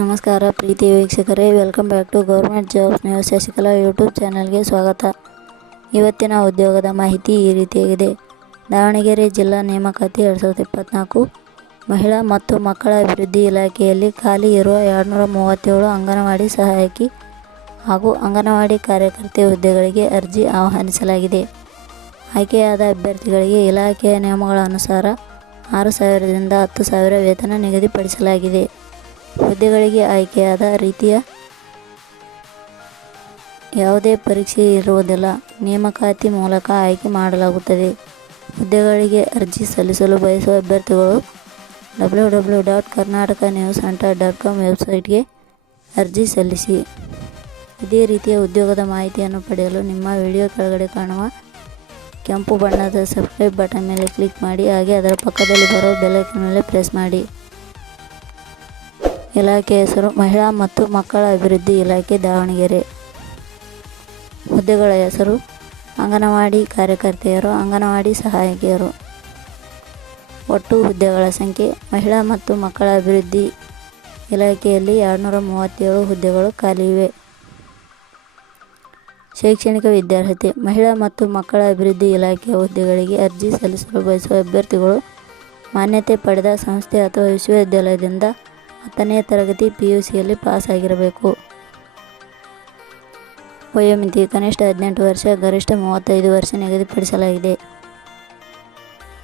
ನಮಸ್ಕಾರ ಪ್ರೀತಿ ವೀಕ್ಷಕರೇ welcome back to government jobs news Shashikala YouTube ಚಾನಲ್ಗೆ ಸ್ವಾಗತ. ಇವತ್ತಿನ ಉದ್ಯೋಗದ ಮಾಹಿತಿ ಈ ರೀತಿಯಾಗಿದೆ. ದಾವಣಗೆರೆ ಜಿಲ್ಲಾ ನೇಮಕಾತಿ ಎರಡು ಸಾವಿರದ ಇಪ್ಪತ್ತ್ನಾಲ್ಕು ಮಹಿಳಾ ಮತ್ತು ಮಕ್ಕಳ ಅಭಿವೃದ್ಧಿ ಇಲಾಖೆಯಲ್ಲಿ ಖಾಲಿ ಇರುವ ಎರಡುನೂರ ಮೂವತ್ತೇಳು ಅಂಗನವಾಡಿ ಸಹಾಯಕಿ ಹಾಗೂ ಅಂಗನವಾಡಿ ಕಾರ್ಯಕರ್ತೆ ಹುದ್ದೆಗಳಿಗೆ ಅರ್ಜಿ ಆಹ್ವಾನಿಸಲಾಗಿದೆ. ಆಯ್ಕೆಯಾದ ಅಭ್ಯರ್ಥಿಗಳಿಗೆ ಇಲಾಖೆಯ ನಿಯಮಗಳ ಅನುಸಾರ ಆರು ಸಾವಿರದಿಂದ ಹತ್ತು ಸಾವಿರ ವೇತನ ನಿಗದಿಪಡಿಸಲಾಗಿದೆ. ಹುದ್ದೆಗಳಿಗೆ ಆಯ್ಕೆಯಾದ ರೀತಿಯ ಯಾವುದೇ ಪರೀಕ್ಷೆ ಇರುವುದಿಲ್ಲ. ನೇಮಕಾತಿ ಮೂಲಕ ಆಯ್ಕೆ ಮಾಡಲಾಗುತ್ತದೆ. ಹುದ್ದೆಗಳಿಗೆ ಅರ್ಜಿ ಸಲ್ಲಿಸಲು ಬಯಸುವ ಅಭ್ಯರ್ಥಿಗಳು W W dot Karnataka news centre dot com ವೆಬ್ಸೈಟ್ಗೆ ಅರ್ಜಿ ಸಲ್ಲಿಸಿ. ಇದೇ ರೀತಿಯ ಉದ್ಯೋಗದ ಮಾಹಿತಿಯನ್ನು ಪಡೆಯಲು ನಿಮ್ಮ ವಿಡಿಯೋ ಕೆಳಗಡೆ ಕಾಣುವ ಕೆಂಪು ಬಣ್ಣದ ಸಬ್ಸ್ಕ್ರೈಬ್ ಬಟನ್ ಮೇಲೆ ಕ್ಲಿಕ್ ಮಾಡಿ, ಹಾಗೆ ಅದರ ಪಕ್ಕದಲ್ಲಿ ಬರೋ ಬೆಲೈಕನ್ ಮೇಲೆ ಪ್ರೆಸ್ ಮಾಡಿ. ಇಲಾಖೆ ಹೆಸರು, ಮಹಿಳಾ ಮತ್ತು ಮಕ್ಕಳ ಅಭಿವೃದ್ಧಿ ಇಲಾಖೆ, ದಾವಣಗೆರೆ. ಹುದ್ದೆಗಳ ಹೆಸರು, ಅಂಗನವಾಡಿ ಕಾರ್ಯಕರ್ತೆಯರು, ಅಂಗನವಾಡಿ ಸಹಾಯಕಿಯರು. ಒಟ್ಟು ಹುದ್ದೆಗಳ ಸಂಖ್ಯೆ, ಮಹಿಳಾ ಮತ್ತು ಮಕ್ಕಳ ಅಭಿವೃದ್ಧಿ ಇಲಾಖೆಯಲ್ಲಿ ಎರಡುನೂರ ಮೂವತ್ತೇಳು ಹುದ್ದೆಗಳು ಖಾಲಿ ಇವೆ. ಶೈಕ್ಷಣಿಕ ವಿದ್ಯಾರ್ಹತೆ, ಮಹಿಳಾ ಮತ್ತು ಮಕ್ಕಳ ಅಭಿವೃದ್ಧಿ ಇಲಾಖೆಯ ಹುದ್ದೆಗಳಿಗೆ ಅರ್ಜಿ ಸಲ್ಲಿಸಲು ಬಯಸುವ ಅಭ್ಯರ್ಥಿಗಳು ಮಾನ್ಯತೆ ಪಡೆದ ಸಂಸ್ಥೆ ಅಥವಾ ವಿಶ್ವವಿದ್ಯಾಲಯದಿಂದ ಹತ್ತನೇ ತರಗತಿ ಪಿ ಯು ಸಿಯಲ್ಲಿ ಪಾಸ್ ಆಗಿರಬೇಕು ವಯೋಮಿತಿ ಕನಿಷ್ಠ ಹದಿನೆಂಟು ವರ್ಷ, ಗರಿಷ್ಠ ಮೂವತ್ತೈದು ವರ್ಷ ನಿಗದಿಪಡಿಸಲಾಗಿದೆ.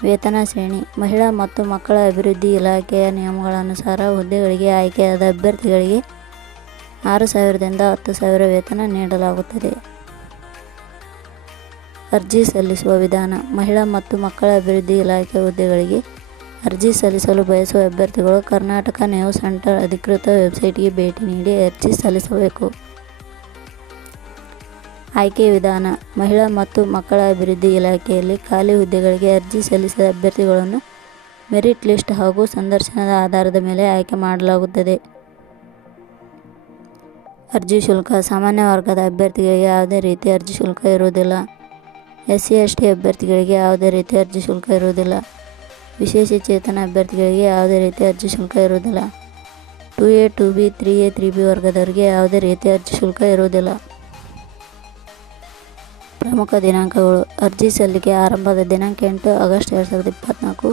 ವೇತನ ಶ್ರೇಣಿ, ಮಹಿಳಾ ಮತ್ತು ಮಕ್ಕಳ ಅಭಿವೃದ್ಧಿ ಇಲಾಖೆಯ ನಿಯಮಗಳ ಅನುಸಾರ ಹುದ್ದೆಗಳಿಗೆ ಆಯ್ಕೆಯಾದ ಅಭ್ಯರ್ಥಿಗಳಿಗೆ ಆರು ಸಾವಿರದಿಂದ ಹತ್ತು ಸಾವಿರ ವೇತನ ನೀಡಲಾಗುತ್ತದೆ. ಅರ್ಜಿ ಸಲ್ಲಿಸುವ ವಿಧಾನ. ಮಹಿಳಾ ಮತ್ತು ಮಕ್ಕಳ ಅಭಿವೃದ್ಧಿ ಇಲಾಖೆ ಹುದ್ದೆಗಳಿಗೆ ಅರ್ಜಿ ಸಲ್ಲಿಸಲು ಬಯಸುವ ಅಭ್ಯರ್ಥಿಗಳು ಕರ್ನಾಟಕ ನೇವು ಸೆಂಟರ್ ಅಧಿಕೃತ ವೆಬ್ಸೈಟ್ಗೆ ಭೇಟಿ ನೀಡಿ ಅರ್ಜಿ ಸಲ್ಲಿಸಬೇಕು. ಆಯ್ಕೆ ವಿಧಾನ. ಮಹಿಳಾ ಮತ್ತು ಮಕ್ಕಳ ಅಭಿವೃದ್ಧಿ ಇಲಾಖೆಯಲ್ಲಿ ಖಾಲಿ ಹುದ್ದೆಗಳಿಗೆ ಅರ್ಜಿ ಸಲ್ಲಿಸಿದ ಅಭ್ಯರ್ಥಿಗಳನ್ನು ಮೆರಿಟ್ ಲಿಸ್ಟ್ ಹಾಗೂ ಸಂದರ್ಶನದ ಆಧಾರದ ಮೇಲೆ ಆಯ್ಕೆ ಮಾಡಲಾಗುತ್ತದೆ. ಅರ್ಜಿ ಶುಲ್ಕ. ಸಾಮಾನ್ಯ ವರ್ಗದ ಅಭ್ಯರ್ಥಿಗಳಿಗೆ ಯಾವುದೇ ರೀತಿ ಅರ್ಜಿ ಶುಲ್ಕ ಇರುವುದಿಲ್ಲ. ಎಸ್ ಸಿ ಎಸ್ ಟಿ ಅಭ್ಯರ್ಥಿಗಳಿಗೆ ಯಾವುದೇ ರೀತಿ ಅರ್ಜಿ ಶುಲ್ಕ ಇರುವುದಿಲ್ಲ. ವಿಶೇಷ ಚೇತನ ಅಭ್ಯರ್ಥಿಗಳಿಗೆ ಯಾವುದೇ ರೀತಿ ಅರ್ಜಿ ಶುಲ್ಕ ಇರುವುದಿಲ್ಲ. Two A, two B, three A, three B ವರ್ಗದವರಿಗೆ ಯಾವುದೇ ರೀತಿ ಅರ್ಜಿ ಶುಲ್ಕ ಇರುವುದಿಲ್ಲ. ಪ್ರಮುಖ ದಿನಾಂಕಗಳು. ಅರ್ಜಿ ಸಲ್ಲಿಕೆ ಆರಂಭದ ದಿನಾಂಕ ಎಂಟು ಆಗಸ್ಟ್ ಎರಡು ಸಾವಿರದ ಇಪ್ಪತ್ತ್ನಾಲ್ಕು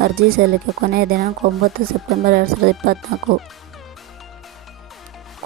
ಅರ್ಜಿ ಸಲ್ಲಿಕೆ ಕೊನೆಯ ದಿನಾಂಕ ಒಂಬತ್ತು ಸೆಪ್ಟೆಂಬರ್ ಎರಡು ಸಾವಿರದ ಇಪ್ಪತ್ತ್ನಾಲ್ಕು